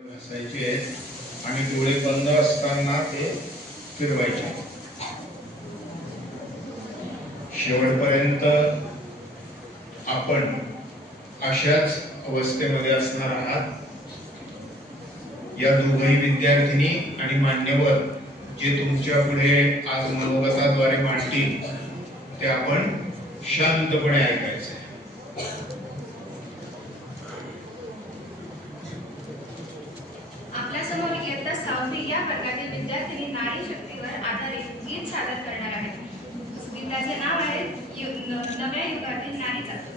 घासायचे आहेत आणि डोळे बंद असताना ते फिरवायचे. शेवटपर्यंत आपण अशाच अवस्थेमध्ये असणार आहात. या दोघही विद्यार्थिनी आणि मान्यवर जे तुमच्या पुढे आज मनोगताद्वारे मांडतील ते आपण शांतपणे ऐकायचे. आपल्या समोर इयत्ता 6वी या वर्गातील विद्यार्थिनी नारी शक्तीवर आधारित गीत सादर करणार आहेत. गीताचे नाव आहे नव्या युगातील नारी जात.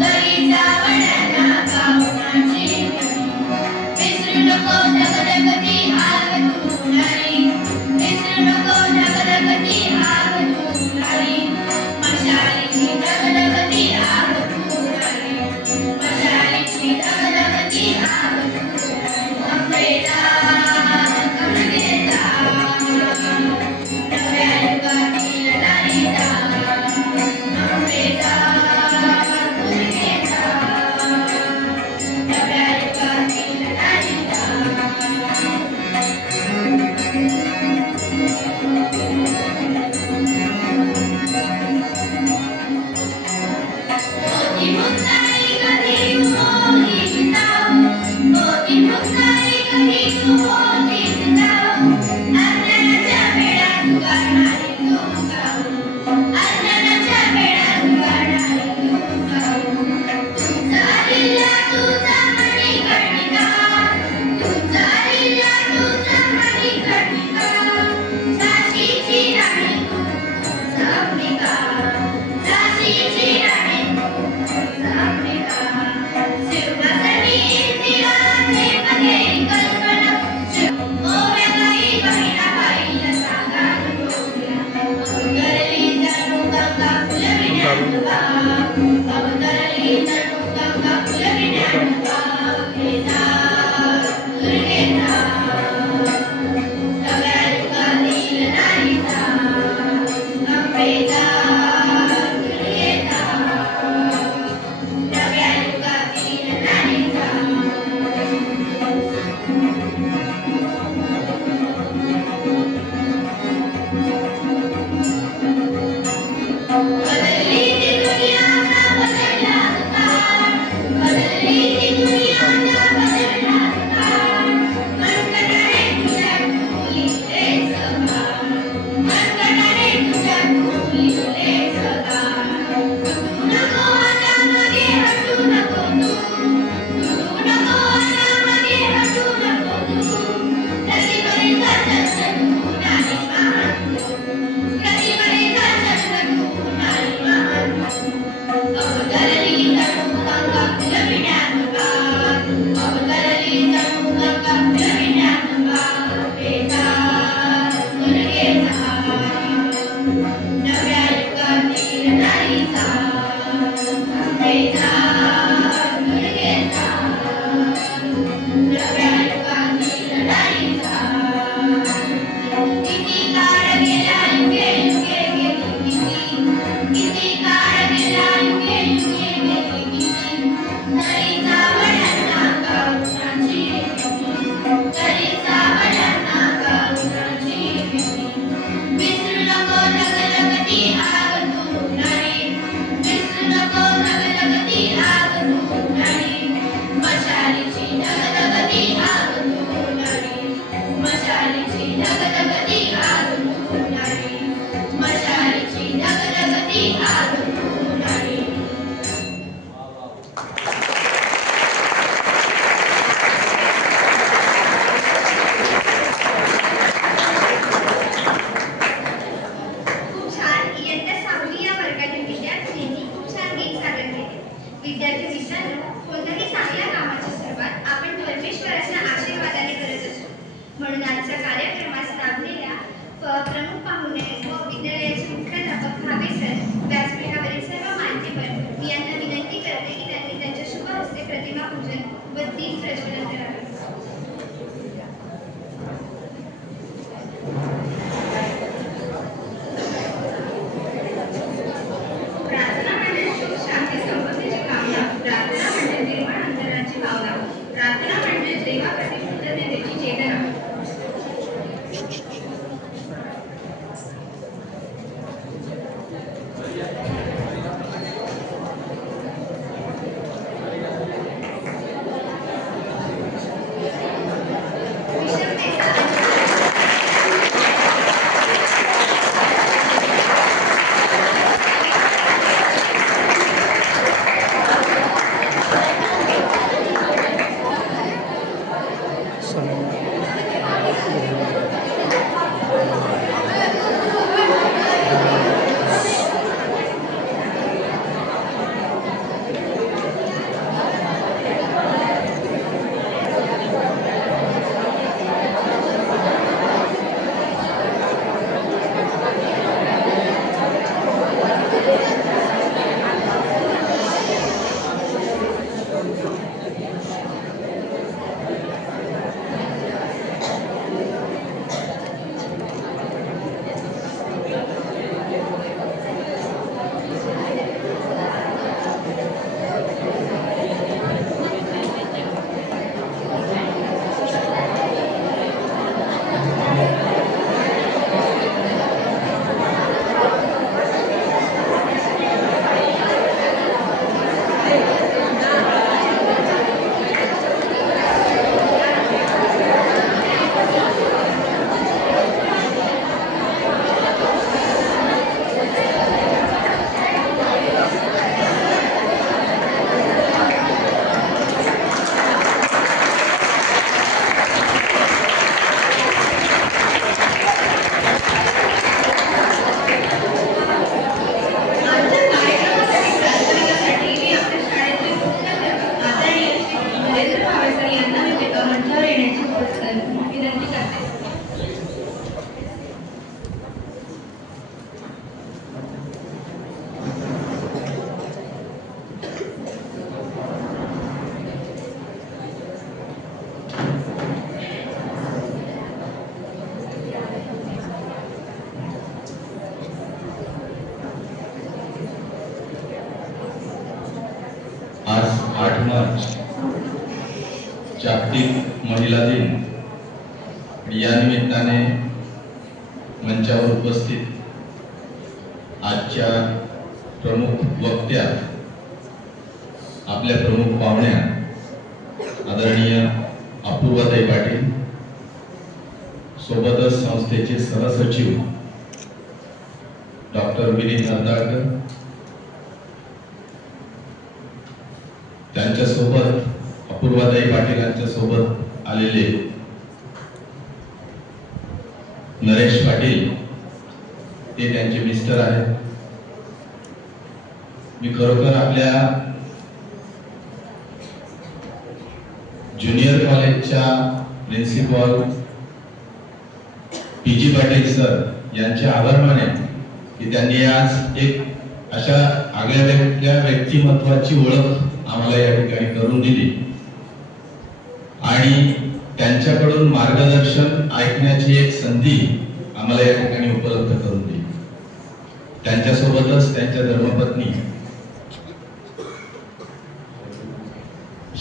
तरी प्रतिमा पूजन व दीप प्रज्वलन करावे. प्रार्थना म्हणजे सुख शांती समृद्धीची कामना. प्रार्थना म्हणजे निर्मळ अंतराची भावना. प्रार्थना म्हणजे देवाप्रती कृतज्ञतेची चेतना. आज 8 मार्च जागतिक महिला दिन. या निमित्ताने मंचावर उपस्थित आजच्या प्रमुख वक्त्या, आपल्या प्रमुख पाहुण्या आदरणीय अपूर्वाताई पाटील, सोबतच संस्थेचे सहसचिव डॉक्टर विनीत हरदाळकर, त्यांच्यासोबत अपूर्वाताई पाटील यांच्यासोबत आलेले नरेश पाटील, ते त्यांचे मिस्टर आहेत. मी खरोखर आपल्या ज्युनियर कॉलेजच्या प्रिन्सिपल पीजी पाटील सर यांचे आभार मानेन की त्यांनी आज एक अशा आगळ्या व्यक्तिमत्वाची ओळख आम्हाला या ठिकाणी करून दिली आणि त्यांच्याकडून मार्गदर्शन ऐकण्याची एक संधी आम्हाला या ठिकाणी उपलब्ध करून दिली. त्यांच्यासोबतच त्यांच्या धर्मपत्नी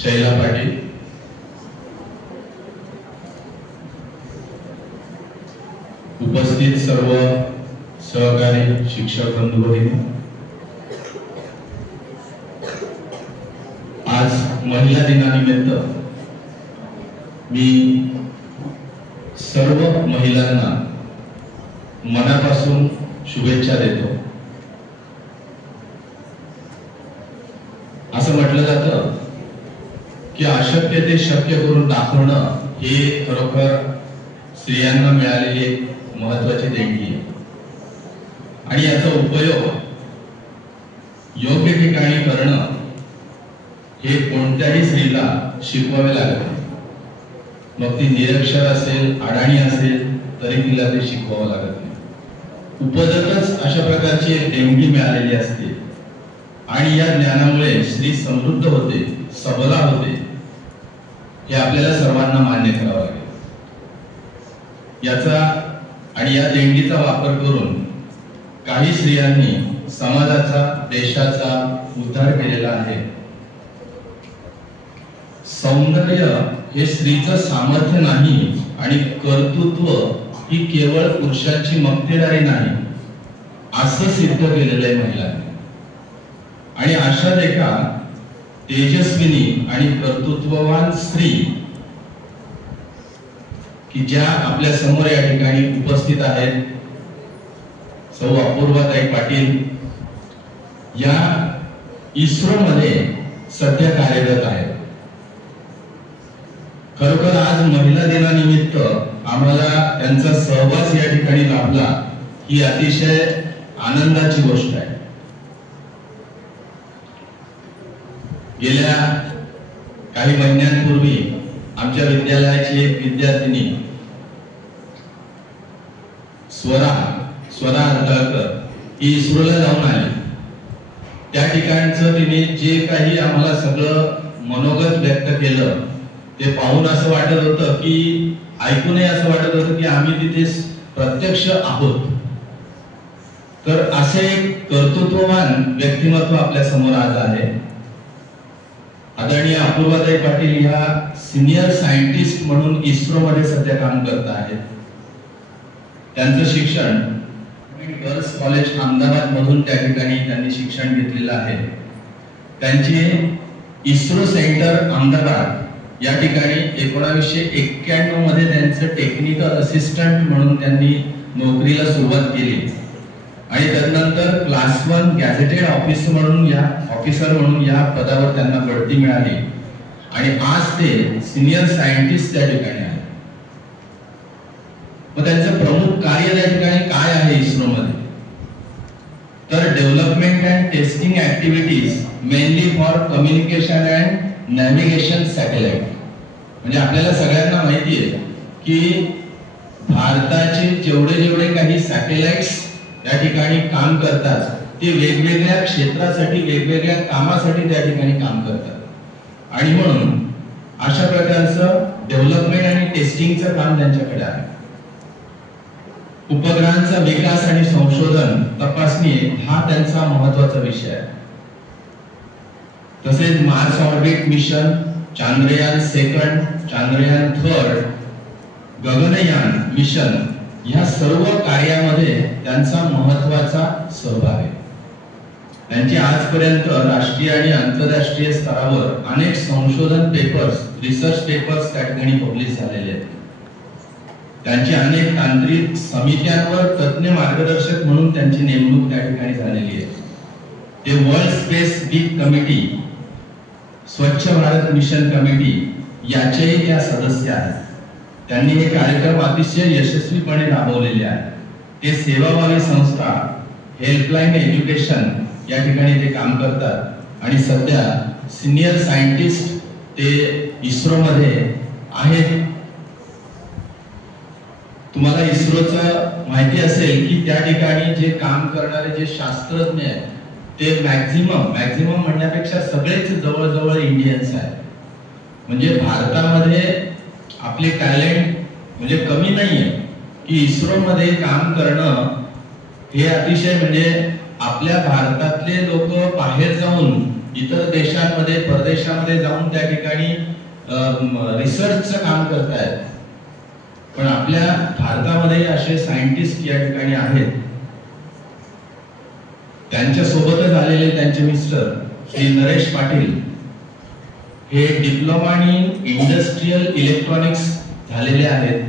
शैला पाटील, उपस्थित सर्व सहकारी शिक्षक बंधू भगिनी, आज महिला दिनानिमित्त मी सर्व महिलांना मनापासून शुभेच्छा देतो. असं म्हटलं जातं की अशक्य ते शक्य करून दाखवणं हे खरोखर स्त्रियांना मिळालेली एक महत्वाची देणगी आहे आणि याचा उपयोग योग्य ठिकाणी करणं हे कोणत्याही स्त्रीला शिकवावे लागत नाही. मग ती निरक्षर असेल, अडाणी असेल, तरी तिला ते शिकवावं लागत नाही. उपजतच अशा प्रकारची एक देणगी मिळालेली असते आणि या ज्ञानामुळे स्त्री समृद्ध होते सबला होते हे आपल्याला सर्वांना मान्य करावं लागेल. याचा आणि या देणगीचा वापर करून काही स्त्रियांनी समाजाचा, देशाचा उद्धार केलेला आहे. सौंदर्य हे स्त्रीचं सामर्थ्य नाही आणि कर्तृत्व ही केवळ पुरुषांची मक्तेदारी नाही असं सिद्ध केलेलं आहे महिलांनी. आणि अशाच एका तेजस्विनी आणि कर्तृत्ववान स्त्री की ज्या आपल्या समोर या ठिकाणी उपस्थित आहेत, सौ अपूर्वाताई पाटील या इस्रो मध्ये सध्या कार्यरत आहेत. खरोखर आज महिला दिनानिमित्त आम्हाला त्यांचा सहवास या ठिकाणी लाभला ही अतिशय आनंदाची गोष्ट आहे. गेल्या काही महिन्यांपूर्वी आमच्या विद्यालयाची एक विद्यार्थिनी स्वरा हरदळकर ही इस्रोला जाऊन आली. त्या ठिकाणचं तिने जे काही आम्हाला सगळं मनोगत व्यक्त केलं ते पाहून असं वाटत होतं की ऐकूनही असं वाटत होतं की आम्ही तिथे प्रत्यक्ष आहोत. तर असे एक कर्तृत्ववान व्यक्तिमत्व आपल्या समोर आज आहे. आदरणीय अपूर्वाताई पाटील ह्या सिनियर सायंटिस्ट म्हणून इस्रो मध्ये सध्या काम करत आहेत. त्यांचं शिक्षण गर्ल्स कॉलेज अहमदाबाद मधून त्या ठिकाणी त्यांनी शिक्षण घेतलेलं आहे. त्यांची इस्रो सेंटर अहमदाबाद या ठिकाणी 1991 मध्ये त्यांचं टेक्निकल असिस्टंट म्हणून त्यांनी नोकरीला सुरुवात केली आणि त्यानंतर क्लास 1 गॅझेटेड ऑफिसर म्हणून या पदावर त्यांना बढती मिळाली आणि आज ते सिनियर सायंटिस्ट त्या ठिकाणी आहेत. मग त्यांचं प्रमुख कार्य त्या ठिकाणी काय आहे इस्रो मध्ये, तर development and testing activities mainly for communication and navigation satellite. म्हणजे आपल्याला सगळ्यांना माहिती आहे की भारताचे जेवढे काही सॅटेलाइट्स या ठिकाणी काम करतात ते वेगवेगळ्या क्षेत्रासाठी, वेगवेगळ्या कामासाठी त्या ठिकाणी काम करतात आणि म्हणून अशा प्रकारचं डेव्हलपमेंट आणि टेस्टिंगचं काम त्यांच्याकडे आहे. उपग्रहांचा विकास आणि संशोधन तपासणी हा त्यांचा महत्त्वाचा विषय आहे. तसेच Mars orbit mission, Chandrayaan 2, Chandrayaan 3, Gaganyaan mission या सर्व कार्यामध्ये त्यांचा महत्त्वाचा सहभाग आहे. त्यांची आजपर्यंत राष्ट्रीय आणि आंतरराष्ट्रीय स्तरावर अनेक संशोधन पेपर्स, रिसर्च पेपर्स त्या ठिकाणी पब्लिश झालेले आहेत. त्यांची अनेक तांत्रिक समित्यांवर तज्ञ मार्गदर्शक म्हणून त्यांची नेमणूक त्या ठिकाणी झालेली आहे. ते वर्ल्ड स्पेस वीक कमिटी, स्वच्छ भारत मिशन कमिटी याचेही त्या सदस्य आहेत. त्यांनी हे कार्यक्रम अतिशय यशस्वीपणे राबवलेले आहेत. ते सेवाभावी संस्था, हेल्पलाईन एज्युकेशन या ठिकाणी ते काम करतात आणि सध्या सिनियर सायंटिस्ट ते इस्रो मध्ये आहेत. तुम्हाला इस्रोचं माहिती असेल की त्या ठिकाणी जे काम करणारे जे शास्त्रज्ञ आहेत ते मॅक्झिमम म्हणण्यापेक्षा सगळेच जवळजवळ इंडियन्स आहेत. म्हणजे भारतामध्ये आपले टॅलेंट म्हणजे कमी नाहीये की इस्रो मध्ये काम करणं हे अतिशय म्हणजे आपल्या भारतातले लोक बाहेर जाऊन इतर देशांमध्ये, परदेशामध्ये जाऊन त्या ठिकाणी रिसर्चचं काम करतायत. पण आपल्या भारतामध्ये असे सायंटिस्ट या ठिकाणी आहेत. त्यांच्या सोबतच आलेले त्यांचे मिस्टर श्री नरेश पाटील हे डिप्लोमा इन इंडस्ट्रियल इलेक्ट्रॉनिक्स झालेले आहेत.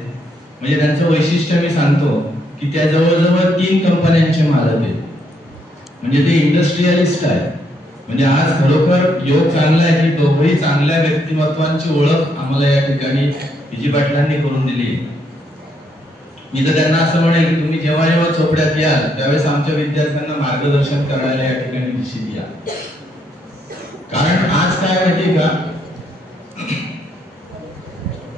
म्हणजे त्यांचं वैशिष्ट्य मी सांगतो की त्या जवळजवळ 3 कंपन्यांचे मालक आहेत. म्हणजे ते इंडस्ट्रियलिस्ट आहेत. म्हणजे आज खरोखर योग चांगला आहे की दोघंही चांगल्या व्यक्तिमत्वांची ओळख आम्हाला या ठिकाणी विजी पाटलांनी करून दिली. मी तर त्यांना असं म्हणेल की तुम्ही जेव्हा जेव्हा चोपड्यात याल त्यावेळेस आमच्या विद्यार्थ्यांना मार्गदर्शन करायला या ठिकाणी निश्चित या. कारण आज काय माहिती का,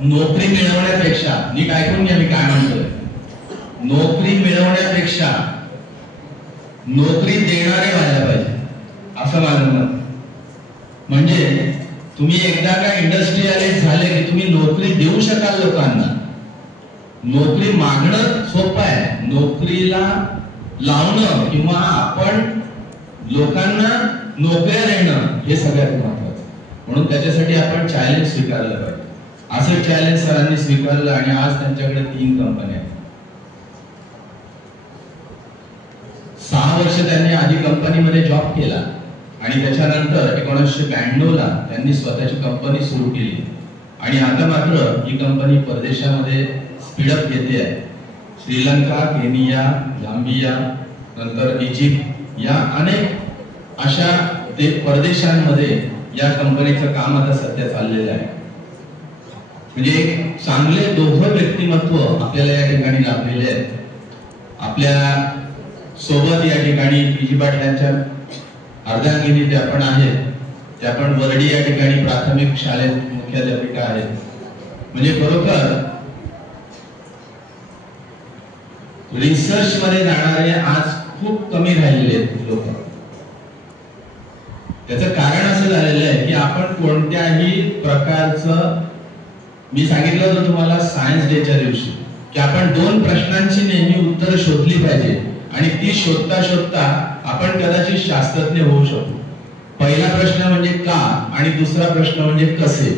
नोकरी मिळवण्यापेक्षा, नीट ऐकून घ्या मी काय म्हणतोय, नोकरी मिळवण्यापेक्षा नोकरी देणारे व्हायला पाहिजे असं माझं मत. म्हणजे तुम्ही एकदा का इंडस्ट्रियलिस्ट झाले की तुम्ही नोकरी देऊ शकाल लोकांना. नोकरी मागणं सोपं आहे, नोकरीला लावणं किंवा आपण लोकांना नोकऱ्या देणं हे सगळ्यात महत्वाचं. म्हणून त्याच्यासाठी आपण चॅलेंज स्वीकारलं पाहिजे. असं चॅलेंज सरांनी स्वीकारलं आणि आज त्यांच्याकडे 3 कंपन्या आहेत. 6 वर्ष त्यांनी आधी कंपनीमध्ये जॉब केला आणि त्याच्यानंतर 1992 ला त्यांनी स्वतःची कंपनी सुरू केली आणि आता मात्र ही कंपनी परदेशामध्ये स्पीडअप घेते आहे. श्रीलंका, केनिया, झांबिया, नंतर इजिप्त या अनेक अशा परदेशांमध्ये या कंपनीचं काम आता सध्या चाललेलं आहे. म्हणजे एक चांगले दोघं व्यक्तिमत्व आपल्याला या ठिकाणी लाभलेले आहेत. आपल्या सोबत या ठिकाणी पीजी पाटलांच्या अर्धांगिनी त्या पण आहेत, त्या पण वरडी या ठिकाणी प्राथमिक शाळेत मुख्याध्यापिका आहेत. म्हणजे खरोखर रिसर्च मध्ये जाणारे आज खूप कमी राहिलेले आहेत लोक. त्याचं कारण असं झालेलं आहे की आपण कोणत्याही प्रकारचं, मी सांगितलं होतं तुम्हाला सायन्स डेच्या दिवशी की आपण 2 प्रश्नांची नेहमी उत्तर शोधली पाहिजे आणि ती शोधता शोधता आपण कदाचित शास्त्रज्ञ होऊ शकतो. पहिला प्रश्न म्हणजे का आणि दुसरा प्रश्न म्हणजे कसे.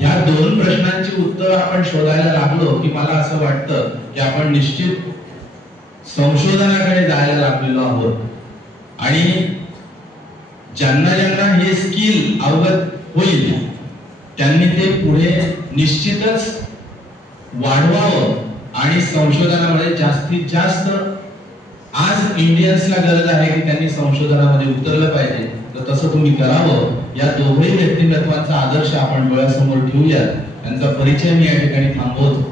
या 2 प्रश्नांची उत्तर आपण शोधायला लागलो की मला असं वाटतं की आपण निश्चित संशोधनाकडे जायला लागलेलो आहोत. आणि ज्यांना ज्यांना हे स्किल अवगत होईल त्यांनी ते पुढे निश्चितच वाढवावं आणि संशोधनामध्ये जास्तीत जास्त, आज इंडियन्सला गरज आहे की त्यांनी संशोधनामध्ये उतरलं पाहिजे, तर तसं तुम्ही करावं. या दोघही व्यक्तिमत्वांचा आदर्श आपण डोळ्यासमोर ठेवूया. त्यांचा परिचय मी या ठिकाणी थांबवतो.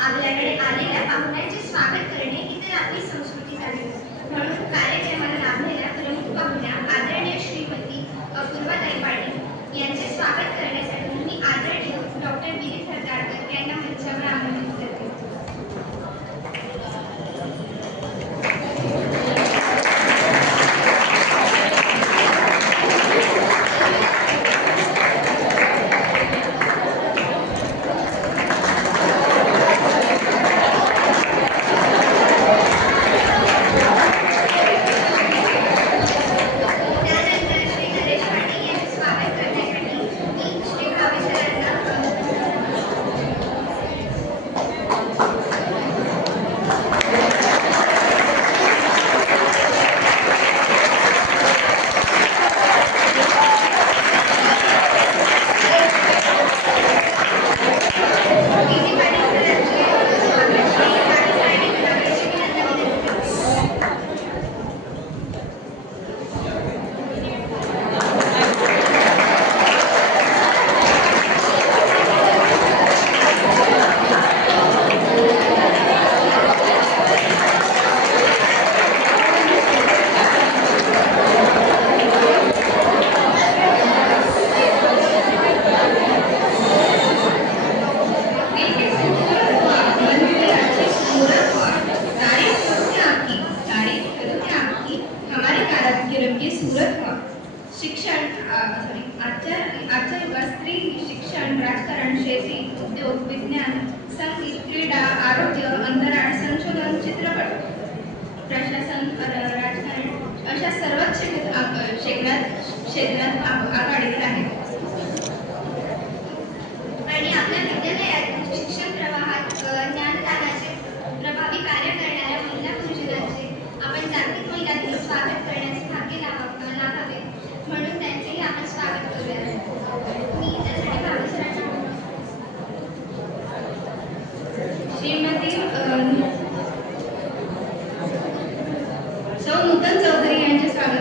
आपल्याकडे आलेल्या पाहुण्यांचे स्वागत करणे ही तर आपली संस्कृती आहे. म्हणून कार्यक्रमाला लाभलेल्या प्रमुख पाहुण्या आदरणीय श्रीमती अपूर्वाताई पाटील यांचे स्वागत करण्यासाठी मी आदरणीय डॉक्टर विनीत हरदाळकर यांना मंचावर आमंत्रित करते. नूतन चौधरी यांचे स्वागत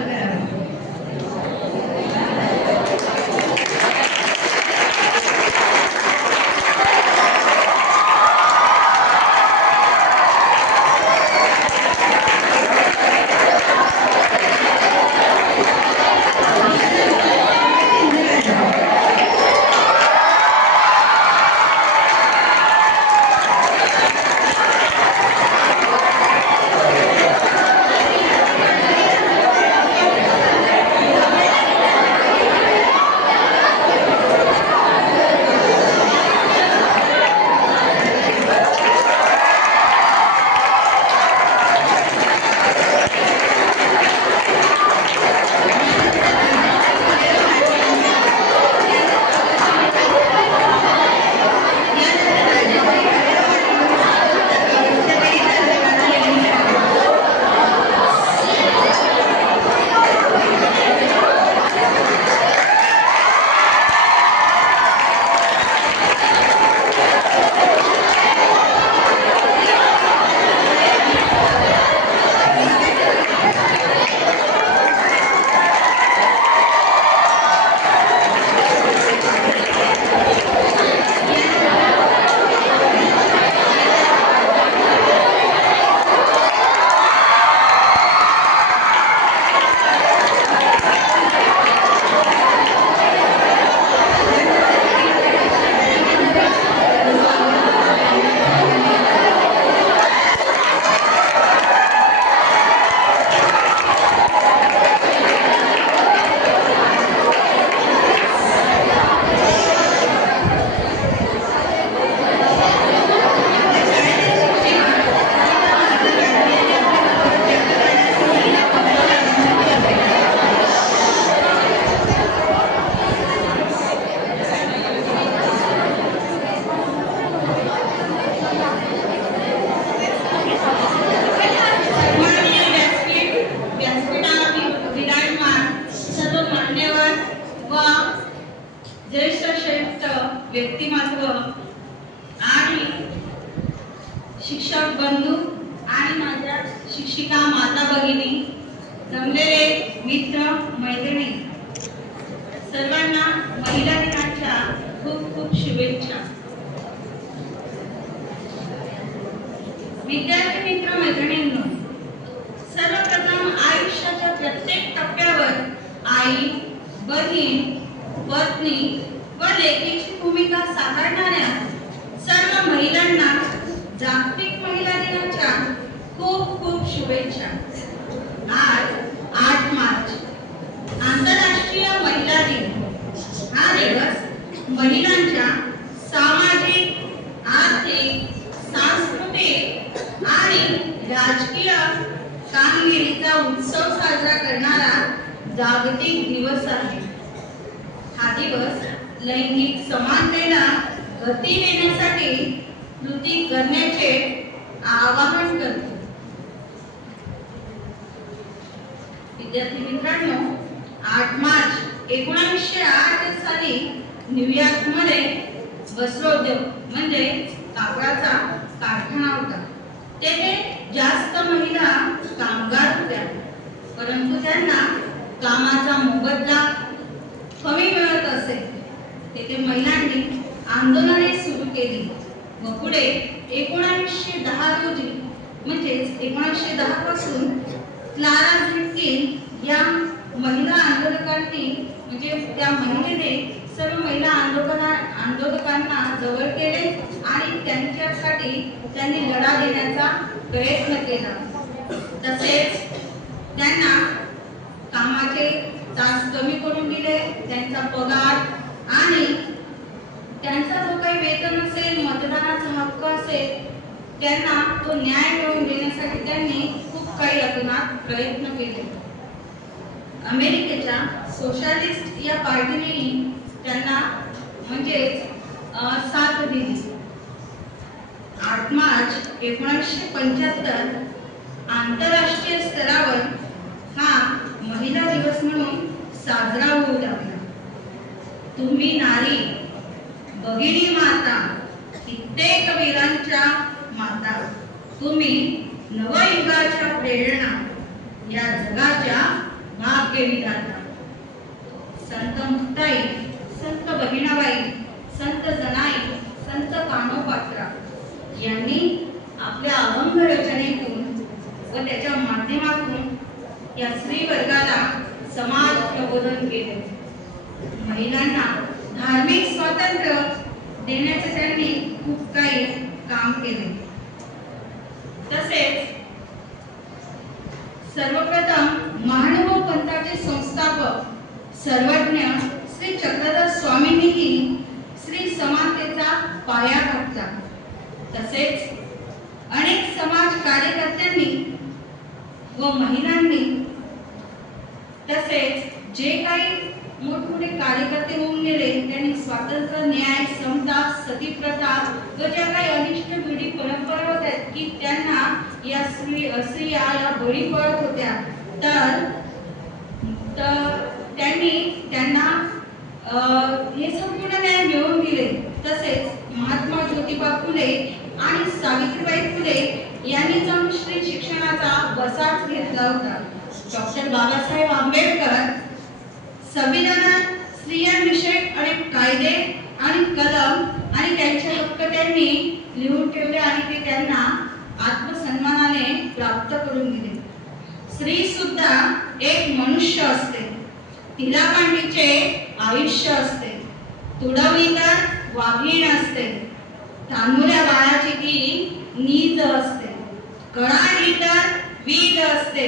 शिक्षक बंधू आणि माझ्या शिक्षिका माता भगिनी, जमलेले मित्र मैत्रिणी, सर्वांना महिला दिनाच्या खूप खूप शुभेच्छा. विद्यार्थी मित्र मैत्रिणींनो, सर्वप्रथम आयुष्याच्या प्रत्येक टप्प्यावर आई, बहीण, पत्नी व लेकीची भूमिका साकारणाऱ्या सर्व महिलांना जागतिक महिला दिनाच्या खूप खूप शुभेच्छा. आज 8 मार्च आंतरराष्ट्रीय महिला दिन. हा दिवस महिलांच्या सामाजिक, आर्थिक, सांस्कृतिक आणि राजकीय कामगिरीचा उत्सव साजरा करणारा जागतिक दिवस आहे. हा दिवस लैंगिक समानतेला गती देण्यासाठी कृती करण्याचे आवाहन करतो. विद्यार्थी मित्रांनो, 8 मार्च 1908 साली न्यूयॉर्कमध्ये वस्त्रोद्योग म्हणजे कापडाचा कारखाना होता. तेथे जास्त महिला कामगार होत्या, परंतु त्यांना कामाचा मोबदला कमी मिळत असे. तेथे महिलांनी आंदोलने सुरू केली व पुढे 1910 रोजी म्हणजे 1910 पासून क्लारा झेटकिन या महिला आंदोलकांनी म्हणजे त्या महिलेने सर्व महिला आंदोलकांना जवळ केले आणि त्यांच्यासाठी त्यांनी लढा देण्याचा प्रयत्न केला. तसेच त्यांना कामाचे तास कमी करून दिले, त्यांचा पगार आणि त्यांचा जो काही वेतन असेल, मतदानाचा हक्क असेल, त्यांना तो न्याय मिळवून देण्यासाठी त्यांनी खूप काही अतोनात प्रयत्न केले. अमेरिकेच्या सोशलिस्ट या पार्टीने त्यांना म्हणजे साथ दिली. 8 मार्च 1975 आंतरराष्ट्रीय स्तरावर हा महिला दिवस म्हणून साजरा होऊ लागला. तुम्ही नारी, भगिनी माता, कित्येक वीरांच्या माता, तुम्ही नवयुगाच्या प्रेरणा, या जगाच्या भाग्यविधाता. संत मुक्ताई, संत बहिणाबाई, संत जनाई, संत कानोपात्रा यांनी आपल्या अभंग रचनेतून व त्याच्या माध्यमातून या स्त्री वर्गाला समाज प्रबोधन केले. महिलांना धार्मिक स्वातंत्र्य देण्याचे त्यांनी खूप काही काम केले. तसेच सर्वप्रथम महानुभव पंथाचे संस्थापक सर्वज्ञ श्री चक्रधर स्वामींनीही स्त्री समानतेचा पाया घातला. तसेच अनेक समाज कार्यकर्त्यांनी व महिलांनी तसेच जे काही मोठमोठे कार्यकर्ते होऊन गेले त्यांनी स्वातंत्र्य, न्याय, समता, सतीप्रथा व ज्या काही अनिष्ट पिढी परंपरा होत्या की त्यांना या स्त्रिया या बळी पडत होत्या, तर त्यांनी त्यांना हे संपूर्ण न्याय मिळवून दिले. तसेच महात्मा ज्योतिबा फुले आणि सावित्रीबाई फुले यांनी जाऊन स्त्री शिक्षणाचा वसाहत घेतला होता. डॉक्टर बाबासाहेब आंबेडकर संविधानात स्त्रियांविषयक अनेक कायदे आणि कलम आणि त्यांचे हक्क त्यांनी लिहून ठेवले आणि ते त्यांना आत्मसन्मानाने प्राप्त करून दिले. स्त्री सुद्धा एक मनुष्य असते, तिला पण तिचे आयुष्य असते. तुडवली तर वाघीण असते, तान्हुल्या बाळाची ती नीज असते, कळाली तर वीज असते,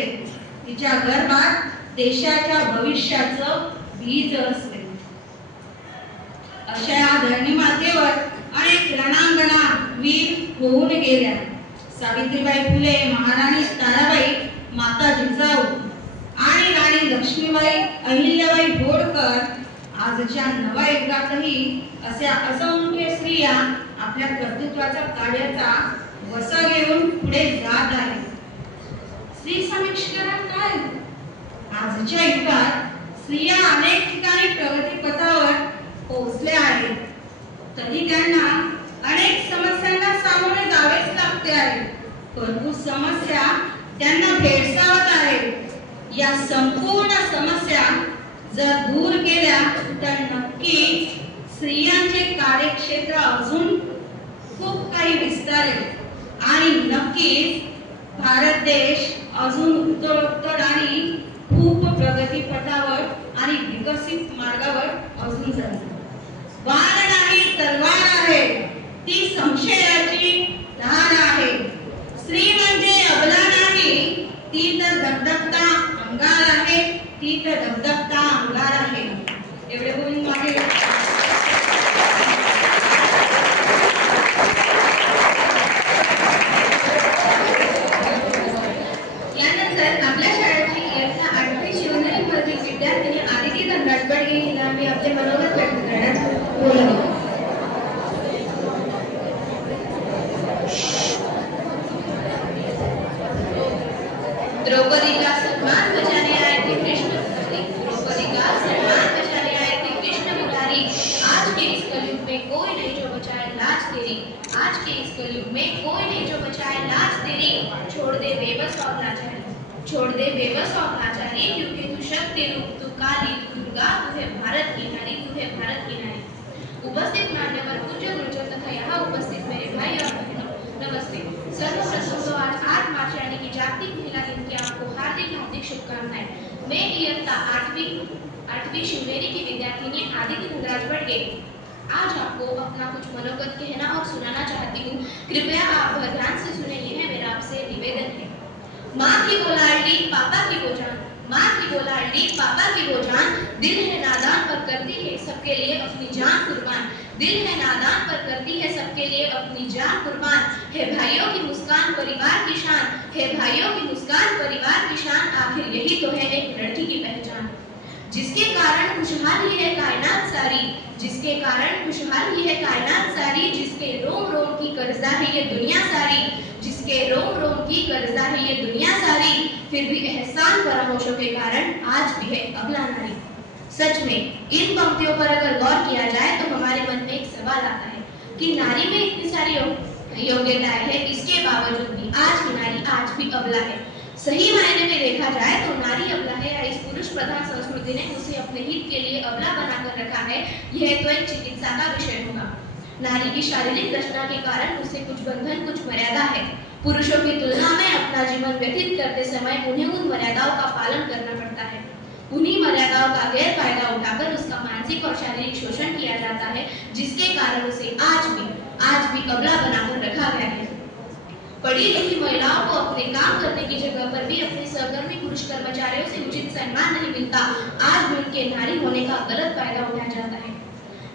तिच्या गर्भात देशाच्या भविष्याचं बीज असते. अशा या धरणी मातेवर अनेक रणांगणा वीर होऊन गेल्या. सावित्रीबाई फुले, महाराणी ताराबाई, माता जिजाऊ आणि राणी लक्ष्मीबाई, अहिल्याबाई होळकर आजच्या नव्या युगातही अशा असंख्य स्त्रिया आपल्या कर्तृत्वाच्या कार्याचा वसा घेऊन पुढे जात आहेत. स्त्री समीकरण काय? आजच्या युगात स्त्रिया अनेक ठिकाणी प्रगती पथावर पोहोचल्या आहेत, तरी त्यांना अनेक समस्यांना सामोरे जावेच लागते. समस्या आहेत, भरपूर समस्या त्यांना भेडसावत आहेत। या संपूर्ण समस्या जर दूर केल्या तर नक्कीच स्त्रियांचे कार्यक्षेत्र अजून खूप काही विस्तारेल आणि नक्कीच भारत देश अजून उत्तरोत्तर आणि खूप प्रगती पथावर आणि विकसित मार्गावर अजून जाईल। वार नाही तलवार आहे, ती संशयाची धार आहे। स्त्री म्हणजे अबला नाही, ती तर धगधगता अंगार आहे, ती तर धगधगता अंगार आहे। एवढे बोलून मागे यानंतर आपल्या शाळेची इयत्ता 8वी शिवनेरी मधील विद्यार्थिनी आदिती धनराज बडगे हिला मी आपले मनोगत व्यक्त करण्यास बोलवले। द्रौपदी का सम्मान बचाने आए थे कृष्ण मुरारी, द्रौपदी का सम्मान बचाने आए थे कृष्ण मुरारी। आज के इस कलयुग में कोई नहीं जो बचाए लाज तेरी, आज के इस कलयुग में कोई नहीं जो बचाए लाज तेरी। छोड़ दे बेबस और लाचारी, छोड़ दे बेबस और लाचारी, क्योंकि तू शक्ति रूप, तू काली, तू दुर्गा, तू है भारत की नारी, तू है भारत की नारी। उपस्थित मान्यवर पूज्य गुरुजन तथा यहाँ उपस्थित मेरे भाई और बहनों, नमस्ते। सर्वप्रथम तो आज 8 मार्च यानी कि जागतिक महिला दिन की आपको हार्दिक शुभकामनाएं। मैं इयत्ता 8वीं शिवनेरी की विद्यार्थिनी आदिति धनराज बडगे आज आपको अपना कुछ मनोगत कहना और सुनाना चाहती हूँ। कृपया आप ध्यान से सुने, यह मेरा आपसे निवेदन है। माँ की बोलाडली पापा की बोझान, माँ की बोलाडली पापा की बोझान, दिल है नादान पर करती है सबके लिए अपनी जान कुर्बान, दिल है नादान पर करती है सबके लिए अपनी जान कुर्बान। है भाइयों की मुस्कान परिवार की शान, है भाइयों की मुस्कान परिवार की शान, आखिर यही तो है एक लड़की की पहचान। जिसके कारण खुशहाल ही है कायनात सारी, जिसके कारण खुशहाल ही है कायनात सारी, जिसके रोम रोम की कर्जा है ये दुनिया सारी, जिसके रोम रोम की कर्जा है ये दुनिया सारी, फिर भी एहसान फरामोशों के कारण आज भी है अबला नारी। सच में इन पंक्तियों पर अगर गौर किया जाए तो हमारे मन में एक सवाल आता है कि नारी में इतनी सारी योग्यताएं है, इसके बावजूद भी आज की नारी आज भी अबला है। सही मायने में देखा जाए तो नारी अबला है या इस पुरुष प्रधान संस्कृति ने उसे अपने हित के लिए अबला बनाकर रखा है, यह तो एक चिकित्सा का विषय होगा। नारी की शारीरिक रचना के कारण उसे कुछ बंधन कुछ मर्यादा है। पुरुषों की तुलना में अपना जीवन व्यतीत करते समय उन्हें उन मर्यादाओं का पालन करना पड़ता है। उन्हीं मर्यादाओं का गैर फायदा उठाकर उसका मानसिक और शारीरिक शोषण किया जाता है, जिसके कारण उसे आज भी अबला बनाकर रखा गया है। पढ़ी लिखी महिलाओं को अपने काम करने की जगह पर भी अपने सहकर्मी पुरुष कर्मचारियों से उचित सम्मान नहीं मिलता। आज भी उनके नारी होने का गलत फायदा उठाया जाता है।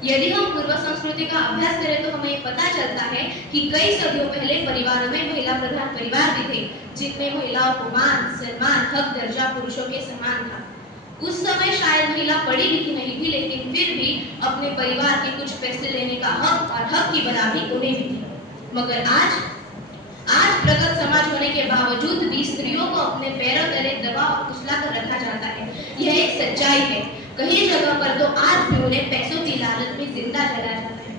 यदि हम पूर्व संस्कृति का अभ्यास करें तो हमें पता चलता है कि कई सदियों पहले परिवारों में महिला प्रधान परिवार भी थे, जिनमें महिलाओं को मान सम्मान हक दर्जा पुरुषों के समान था। उस समय शायद महिला पढ़ी लिखी नहीं थी, लेकिन फिर भी अपने परिवार के कुछ फैसले लेने का हक और हक की बराबरी उन्हें भी थी। मगर आज प्रगत समाज होने के बावजूद भी स्त्रियों को अपने पैरों तले दबा और कुचला कर रखा जाता है। यह एक सच्चाई है। कई जगह पर तो आज भी उन्हें पैसों की लालच में जिंदा जलाया जाता है।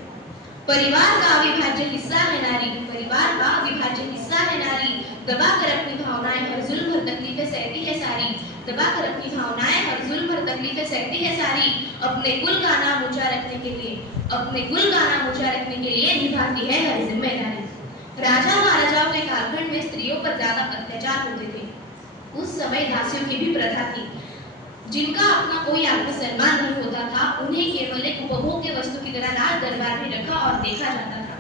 परिवार का अविभाज्य हिस्सा है नारी, परिवार का अविभाज्य हिस्सा है नारी, दबाकर अपनी भावनाएं हर जुल्म हर तकलीफें सहती है सारी, दबाकर अपनी भावनाएं हर जुल्म हर तकलीफें सहती है सारी, अपने कुल का नाम ऊंचा रखने के लिए निभाती है हर जिम्मेदारी। राजा महाराजाओं के कालखंड में स्त्रियों पर ज्यादा अत्याचार होते थे। उस समय दासियों की भी प्रथा थी। जिनका अपना कोई आत्मसम्मान नहीं होता था, उन्हें केवल एक उपभोग के वस्तु की तरह राज दरबार में रखा और देखा जाता था।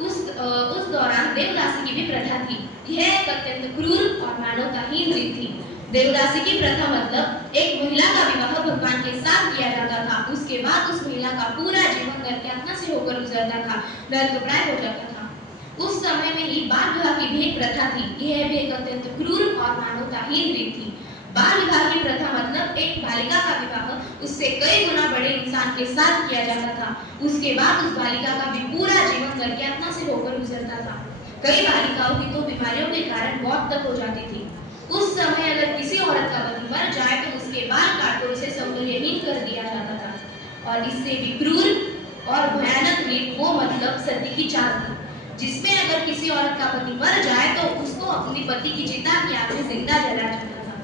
उस दौरान देवदासी की भी प्रथा थी। यह एक अत्यंत क्रूर और मानवताहीन रीत थी। देवदासी की प्रथा मतलब एक महिला का विवाह भगवान के साथ किया जाता था। उसके बाद उस महिला का पूरा जीवन नरकातना से होकर गुजरता था, नरकप्राय हो जाता था। उस समय में ही बाल विवाह की भी एक प्रथा थी। यह भी एक अत्यंत क्रूर और मानवताहीन रीत थी। बाल विवाह की प्रथा मतलब एक बालिका का विवाह उससे कई गुना बड़े इंसान के साथ किया जाता था। उसके बाद उस बालिका का भी पूरा जीवन नरकातना से होकर गुजरता था। कई बालिकाओं की तो बीमारियों के कारण मौत तक हो जाती थी। उस समय अगर किसी औरत का पति मर जाए तो उसके बाल काटकर उसे सौंदर्यहीन कर दिया जाता था। और इससे भी क्रूर और भयानक रीत वो मतलब सती की चाल थी, जिसमें अगर किसी औरत का पति मर जाए तो उसको अपने पति की चिता की आग में जिंदा जलाया जाता था।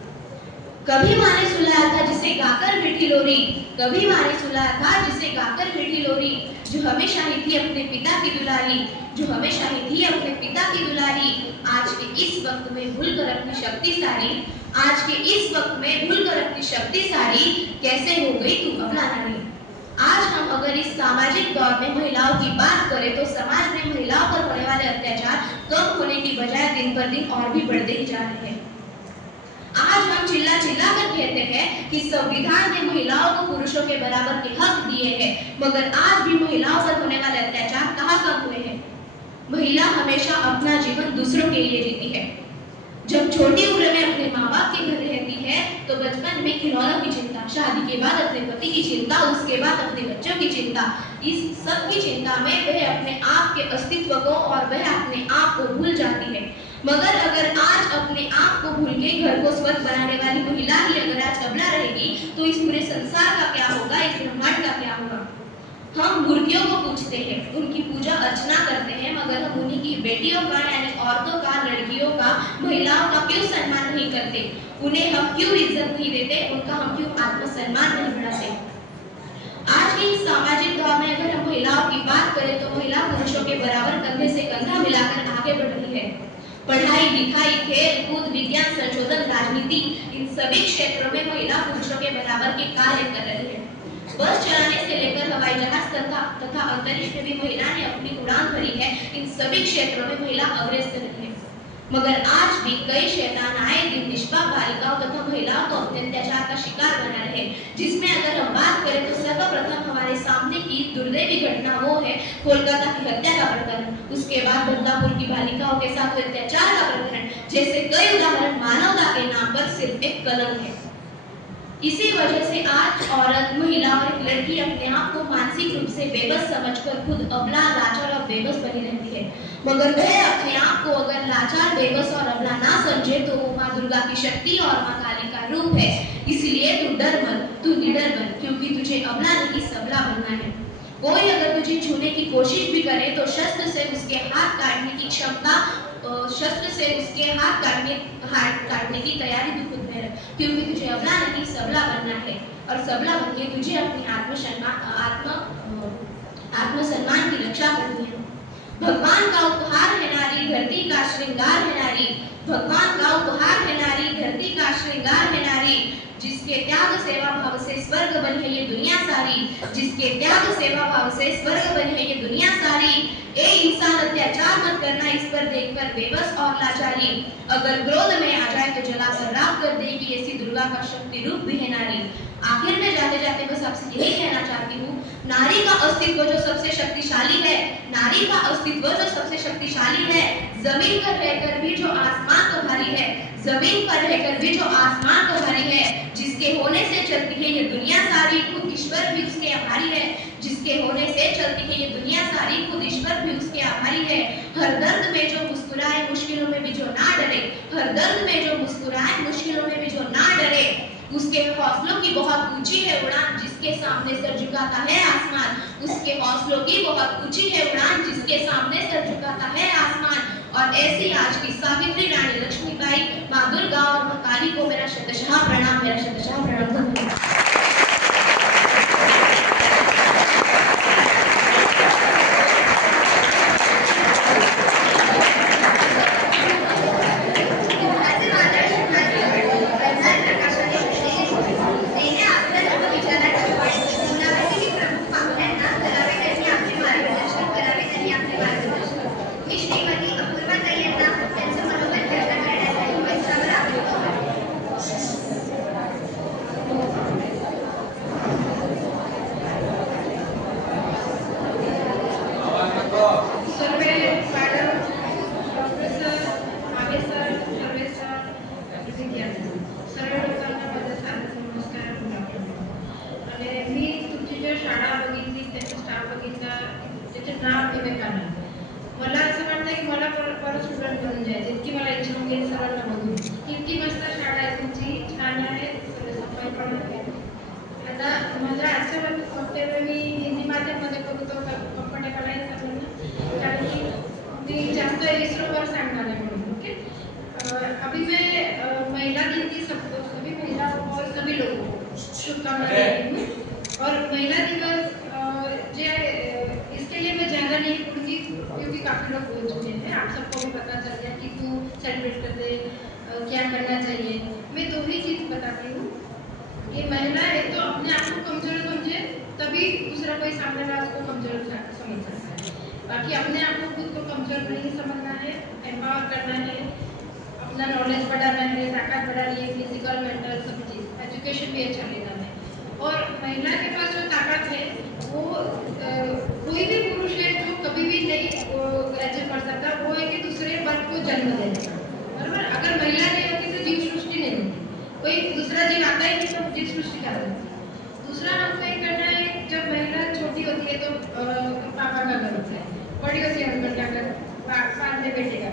कभी माँ ने सुलाया था जिसे गाकर मीठी लोरी, कभी माँ ने सुलाया था जिसे गाकर मीठी लोरी, जो हमेशा ही थी अपने पिता की दुलारी, जो हमेशा ही थी अपने पिता की दुलारी। आज के इस वक्त में भूलकर अपनी शक्ति सारी, आज के इस वक्त में भूलकर अपनी शक्ति सारी, कैसे हो गई तू अबला नारी। आज हम अगर इस सामाजिक दौर में महिलाओं की बात करें तो समाज में महिलाओं पर होने वाले अत्याचार कम होने की बजाय दिन पर दिन और भी बढ़ते ही जा रहे हैं। आज हम चिल्ला चिल्ला कर कहते हैं कि संविधान ने महिलाओं को पुरुषों के बराबर के हक दिए हैं, मगर आज भी महिलाओं पर होने वाले अत्याचार कहाँ कम हुए हैं। महिला हमेशा अपना जीवन दूसरों के लिए जीती है। जब छोटी उम्र में अपने माँ बाप के घर रहती है तो बचपन में खिलौनों की चिंता, शादी के बाद अपने पति की चिंता, उसके बाद अपने बच्चों की चिंता, इस सब की चिंता में वह अपने आप के अस्तित्व को और वह अपने आप को भूल जाती है। मगर अगर आज अपने आप को भूल के घर को स्वर्ग बनाने वाली महिला ही अगर आज अबला रहेगी तो इस पूरे संसार का क्या होगा, इस ब्रह्मांड का क्या होगा। हम मूर्तियों को पूजते हैं, उनकी पूजा अर्चना करते हैं, मगर हम उन्हीं की बेटियों का यानी औरतों का, लड़कियों का, महिलाओं का क्यों सम्मान नहीं करते, उन्हें हम क्यों इज्जत नहीं देते, उनका हम क्यों आत्मसम्मान नहीं बढ़ाते। आज के सामाजिक दौर में अगर हम महिलाओं की बात करें तो महिला पुरुषों के बराबर कंधे से कंधा मिलाकर आगे बढ़ रही है। पढ़ाई लिखाई, खेल कूद, विज्ञान, संशोधन, राजनीति, इन सभी क्षेत्रों में महिला पुरुषों के बराबर के कार्य कर रही है। बस चलाने से लेकर हवाई जहाज तथा अंतरिक्ष में भी महिला ने अपनी उड़ान भरी है। इन सभी क्षेत्रों में महिला अग्रसर रही है। मगर आज भी कई शैतान आए दिन निष्पाप बालिकाओं तथा महिलाओं को अपने अत्याचार का शिकार बना रहे हैं, जिसमें अगर हम बात करें तो सर्वप्रथम हमारे सामने की दुर्दैवी घटना वो है कोलकाता की हत्या का प्रकरण, उसके बाद बदलापुर की बालिकाओं के साथ अत्याचार का प्रकरण, जैसे कई उदाहरण मानवता के नाम पर सिर्फ एक कलंक है। इसी वजह से आज औरत, महिला और एक लड़की अपने आप को मानसिक रूप से बेबस समझकर खुद अबला, लाचार और बेबस बनी रहती है। मगर वह अपने आप को अगर लाचार, बेबस और अबला ना समझे तो वो माँ दुर्गा की शक्ति और माँ काली का रूप है। इसलिए तू डर मत, तू निडर बन, क्योंकि तुझे अबला नहीं सबला बनना है। कोई अगर तुझे छूने की कोशिश भी करे तो शस्त्र से उसके हाथ काटने की क्षमता, शस्त्र से उसके हाथ काटने की तैयारी भी खुद में रख, क्योंकि तुझे अबला नहीं सबला बनना है। और सबला बनके तुझे अपनी आत्मसम्मान की रक्षा करनी है। भगवान का उपहार है नारी, धरती का श्रृंगार है नारी। भगवान का उपहार है नारी, धरती का श्रृंगार है नारी। जिसके त्याग सेवा भाव से स्वर्ग बनी है ये दुनिया सारी, जिसके त्याग सेवा भाव से स्वर्ग बनी है ये दुनिया सारी। ए इंसान अत्याचार मत करना इस पर देखकर बेबस और लाचारी। अगर क्रोध में आ जाए तो जलाकर राख कर देगी, ऐसी दुर्गा का शक्ति रूप भी है नारी। आखिर में जाते जाते बस आपसे यही कहना चाहती हूँ, नारी का अस्तित्व जो सबसे शक्तिशाली है, नारी का अस्तित्व जो सबसे शक्तिशाली है, जमीन पर रहकर भी जो आसमान को भारी है, जमीन पर रहकर भी जो आसमान को भारी है, जिसके होने से चलती है ये दुनिया सारी, खुद ईश्वर भी उसके आभारी है। जिसके होने से चलती है ये दुनिया सारी, खुद ईश्वर भी उसके आभारी है। हर दर्द में जो मुस्कुराए, मुश्किलों में भी जो ना डरे, हर दर्द में जो मुस्कुराए, मुश्किलों में भी जो ना डरे, उसके हौसलों की बहुत ऊंची है उड़ान, जिसके सामने सर झुकाता है आसमान। उसके हौसलों की बहुत ऊंची है उड़ान, जिसके सामने सर झुकाता है आसमान। और ऐसी आज की सावित्री रानी लक्ष्मीबाई, माँ दुर्गा और माँ काली को मेरा शतशः प्रणाम, मेरा शतशः प्रणाम। धन्यवाद। मला असं वाटतं की मला परत स्टुडंट बनून जायचं, इतकी मला इच्छा होती सरांना बघून. इतकी मस्त शाळा आहे तुमची, छान आहे, सफाई पण आहे. आता माझ्या आजच्या वक्तव्य मी हिंदी माध्यमामध्ये करतो, कम्फर्टेबल आहे सगळ्यांना, कारण की मी जास्त इस्रोवर सांगणार आहे म्हणून. ओके, अभी मैं महिला दिन की सबको, सभी महिला और सभी लोगों को शुभकामनाएं देती हूँ। और महिला दिवस इसके लिए मैं ज़्यादा नहीं बोलूँगी क्योंकि काफ़ी लोग बोल चुके हैं, आप सबको भी पता चल गया कि क्यों सेलिब्रेट करते, क्या करना चाहिए। मैं दो ही चीज़ बताती हूँ कि महिला है तो अपने आप को कमजोर समझे, तभी दूसरा कोई सामने वाला उसको कमजोर समझ सकता है। बाकी अपने आप को खुद को कमजोर नहीं समझना है, एम्पावर करना है, अपना नॉलेज बढ़ाना है, ताकत बढ़ानी है, फिजिकल मेंटल सब चीज़, एजुकेशन भी अच्छा लेना है। और महिला के पास जो ताकत है वो कोई भी पुरुष है जो कभी भी नहीं अचीव कर सकता, वो है कि दूसरे वर्ग को जन्म देना। बराबर, अगर महिला नहीं होती तो जीव सृष्टि नहीं होती, कोई दूसरा जीव आता ही नहीं तो जीव सृष्टि कर सकती। दूसरा हमको एक करना है, जब महिला छोटी होती है तो पापा का घर होता है, बड़ी होती है हस्बैंड का घर, बाद में बेटे का।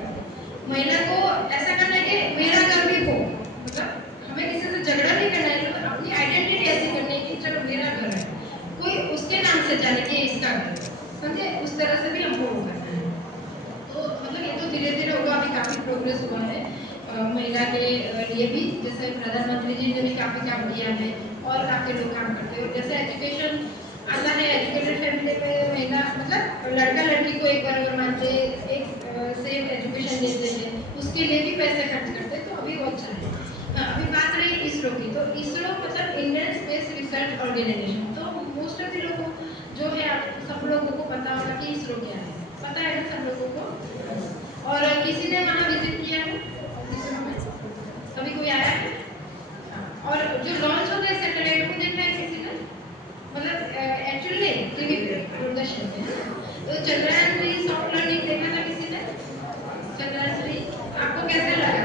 महिला को ऐसा करना है कि मेरा घर भी हो, मतलब हमें किसी से झगड़ा नहीं करना है, तो अपनी आइडेंटिटी ऐसी करनी है कि चलो मेरा घर है, कोई उसके नाम से जाने कि इसका घर, समझे, उस तरह से भी हमको वो करना है। तो मतलब ये तो धीरे धीरे होगा, अभी काफ़ी प्रोग्रेस हुआ है महिला के लिए भी, जैसे प्रधानमंत्री जी ने भी काफ़ी काम किया है और काफ़ी लोग काम करते हैं। जैसे एजुकेशन आता है, एजुकेटेड फैमिली में महिला मतलब लड़का लड़की को एक बराबर मानते, एक सेम एजुकेशन देते हैं, उसके लिए भी पैसे खर्च करते हैं, तो अभी वो अच्छा है। अभी बात रही इसरो की, तो इसरो मतलब इंडियन स्पेस रिसर्च ऑर्गेनाइजेशन, तो मोस्ट ऑफ लोगों जो है आप सब लोगों को पता होगा कि इसरो क्या है, पता है ना सब लोगों को। और किसी ने वहाँ विजिट किया है इसरो में? कभी कोई आया है? और जो लॉन्च होता है सैटेलाइट को देखा है किसी ने? मतलब एक्चुअली टीवी पे, दूरदर्शन पे। तो चंद्रयान 3 सॉफ्ट लैंडिंग देखा था किसी ने? चंद्रयान 3 आपको कैसे लगा?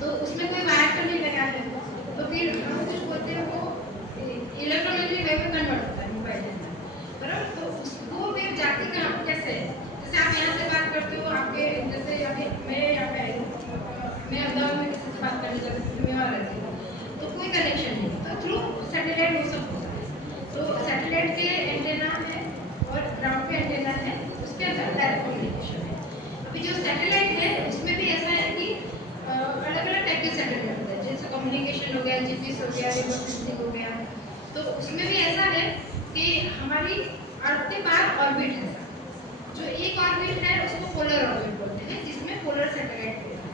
तो उसमें कोई वायर तो नहीं लगा है, तो फिर हम कुछ बोलते हैं वो इलेक्ट्रोमैग्नेटिक वेव में कन्वर्ट होता है मोबाइल के अंदर, बराबर। तो उसको वेव जाती कहाँ कैसे, जैसे आप यहाँ से बात करते हो, आपके जैसे अभी मैं यहाँ पे आई हूँ, मैं अहमदाबाद में किसी से बात करने जाती हूँ, मैं वहाँ रहती हूँ, हो गया, जीपीएस हो गया, रिमोट सेंसिंग हो गया। तो उसमें भी ऐसा है कि हमारी अर्थ के पार ऑर्बिट है, जो एक ऑर्बिट है उसको पोलर ऑर्बिट बोलते हैं, जिसमें पोलर सैटेलाइट होता है।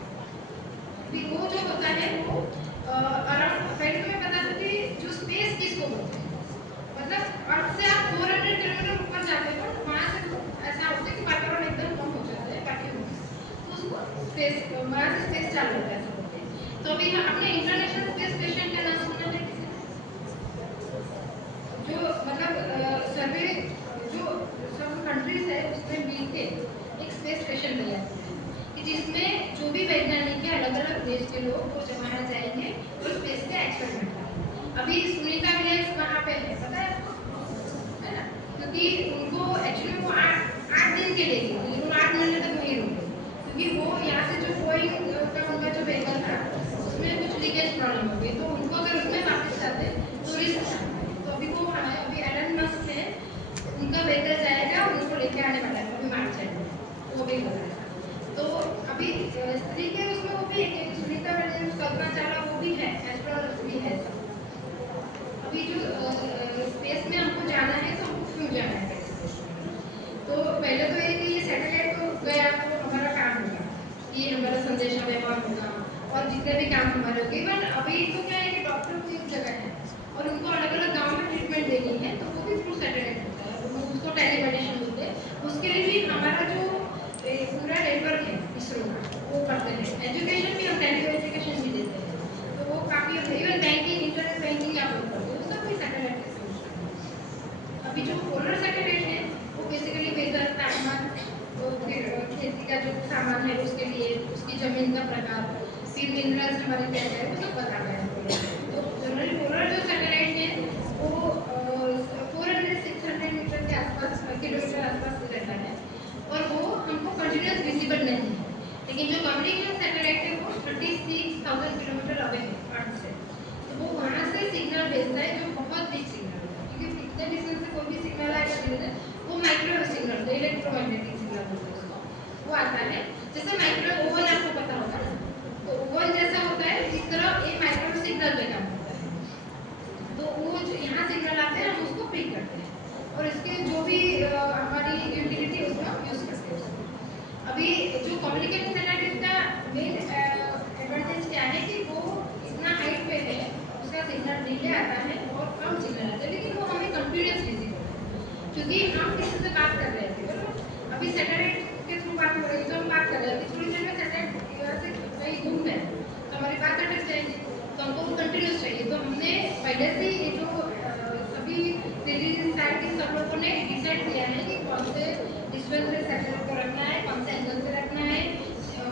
अभी वो जो होता है वो अराउंड पहले तो मैं बता दूं कि जो स्पेस किसको बोलते हैं, मतलब अर्थ से आप 400 किलोमीटर ऊपर जाते हो, वहाँ से ऐसा होता है कि वातावरण एकदम कम हो जाता है, वैक्यूम, तो उसको स्पेस, वहाँ से स्पेस चालू होता है, ऐसा बोलते हैं। तो अभी आपने इंटरनेशनल स्पेस स्टेशन का नाम सुना है किसी ने? जो मतलब सर्वे जो सब कंट्रीज है उसमें मिलके एक स्पेस स्टेशन तैयार किया है कि जिसमें जो भी वैज्ञानिक है अलग अलग देश के लोग वो वहाँ जाएंगे और स्पेस के एक्सपेरिमेंट करेंगे। अभी सुनीता विलियम्स वहाँ पे है, पता है आपको, है ना? क्योंकि उनको एक्चुअली वो 8 दिन के लिए थी, लेकिन वो 8 महीने तक वहीं रुके, क्योंकि वो यहाँ से जो बोइंग का उनका जो व्हीकल था उसमें कुछ लीकेज प्रॉब्लम हो गई, तो उनको अगर उसमें वापस जाते तो रिस्क था। तो अभी वो वहाँ है, अभी एलन मस्क है, उनका व्हीकल जाएगा और उनको लेके आने वाला है, अभी मार्च जाएगा, वो भी हो रहा है। तो अभी स्त्री के उसमें वो भी है, सुनीता विलियम्स, कल्पना चावला वो भी है, एस्ट्रोनॉट भी है। अभी जो स्पेस में हमको जाना है तो हमको क्यों जाना है स्पेस में? तो पहले तो ये कि ये सैटेलाइट तो गया तो हमारा काम होगा, ये हमारा संदेशा व्यवहार होगा और जितने भी काम हमारे होंगे। इवन अभी तो क्या है कि डॉक्टर की एक जगह है और उनको अलग अलग गाँव में ट्रीटमेंट देनी है, तो वो भी थ्रू सैटेलाइट होता है, उसको टेलीमेडिसिन बोलते हैं। उसके लिए भी हमारा जो पूरा नेटवर्क है इसरो का वो करते हैं। एजुकेशन भी हम टेली एजुकेशन भी देते हैं, तो वो काफ़ी इवन बैंकिंग, इंटरनेट बैंकिंग आप लोग करते हो, सब भी सैटेलाइट के थ्रू। अभी जो पोलर सैटेलाइट है वो बेसिकली वेदर, तापमान, तो फिर खेती का जो सामान है उसके लिए, उसकी जमीन का प्रकार, फिर मिनरल्स हमारे क्या क्या है वो सब बताता है। तो जनरली पोलर जो सैटेलाइट है वो 400-600 मीटर के आसपास, किलोमीटर आसपास रहता है और वो हमको कंटिन्यूस विजिबल नहीं है। लेकिन जो कम्युनिकेशन सैटेलाइट है वो 36,000 किलोमीटर अवे है अर्थ से, तो वो वहाँ से सिग्नल भेजता है जो बहुत बिग सिग्नल होता है, क्योंकि इतने डिस्टेंस से कोई भी सिग्नल आएगा धीरे, वो माइक्रोवेव सिग्नल होता है, इलेक्ट्रोमैग्नेटिक सिग्नल बोलते हैं उसको, वो आता है। जैसे माइक्रोवेव ओवन आपको पता होगा ना, तो ओवन जैसा होता है, इस तरह एक माइक्रोवेव सिग्नल पे काम करता है। तो वो जो यहाँ सिग्नल आते हैं हम उसको पिक करते हैं और इसके जो भी हमारी यूटिलिटी उसमें हम यूज़ करते हैं। अभी जो कम्युनिकेशन सैटेलाइट का मेन एडवांटेज क्या है कि वो इतना हाइट पे है, उसका सिग्नल डिले आता है और कम सिग्नल आता है, लेकिन वो हमें कंटिन्यूस विजिबल है, क्योंकि हम किसी से बात कर रहे थे बराबर, अभी सैटेलाइट के थ्रू बात हो रही है, तो हम बात कर रहे हैं, थोड़ी देर में सैटेलाइट यहाँ से कहीं दूर है तो हमारी बात अटक जाएगी, तो हमको वो कंटिन्यूस चाहिए। तो हमने पहले से ये जो सभी फिजिक्स साइंटिस्ट सब लोगों ने डिसाइड किया है कि कौन से डिस्टेंस से सैटेलाइट को रखना है, कौन से एंगल से रखना है